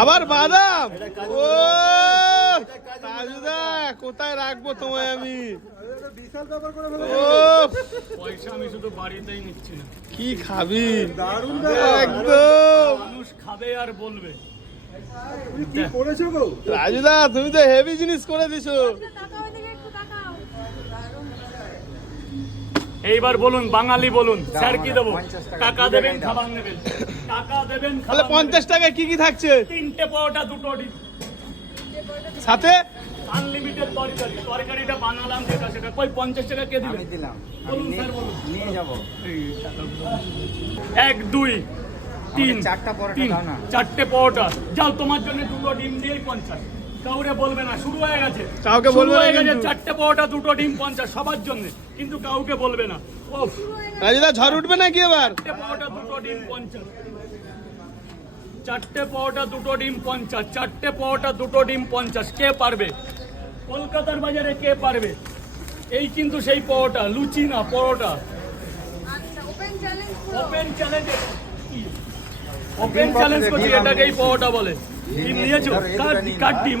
আবার বাদাম। ও রাজুদা, কোথায় রাখবো তোমায় আমি? ও পয়সা আমি শুধু বাড়িতেই নিচ্ছি না, কি খাবি? দারুণ একদম মানুষ খাবে আর বলবে। কি করেছো গো? রাজুদা, তুমি তো হেভি জিনিস করে দিছো। এইবার বলুন, বাঙালি বলুন, স্যার কি দেবো? টাকা দেবেন, খাবার নেবেন। টাকা দেবেন, তাহলে খাবার 50 টাকায় কি কি থাকছে? নেবেন। 3টে পরোটা, 2টো ডিম, সাথে আনলিমিটেড তরকারি। তরকারিটা বানালাম যেটা সেটা কই 50 টাকা কে দিবে? আমি দিলাম, বলুন স্যার, বলুন। নিয়ে যাবো। 1 2 3 চারটা পরোটা দাও না। 4টে পরোটা। যাও, তোমার জন্য 2টো ডিম দিয়েই 50। কাউরে বলবে না, শুরু হয়ে গেছে। কাউকে শুরু বলবে না হয়ে গেছে, কিন্তু। 4টে পরোটা, 2টো ডিম 50 সবার জন্য, কিন্তু কাউকে বলবে না। ওফ, রাজুদা, ঝড় উঠবে নাকি এবার? 4টে পরোটা, 2টো ডিম 50। 4টে পরোটা, 2টো ডিম 50। 4টে পরোটা, 2টো ডিম 50। কে পারবে? কলকাতার বাজারে কে পারবে? এই কিন্তু সেই পরোটা, লুচি না, পরোটা। ওপেন চ্যালেঞ্জ, ওপেন চ্যালেঞ্জ করছি, এটাকেই পরোটা বলে। ডিম নিয়েছো? কার ডিম?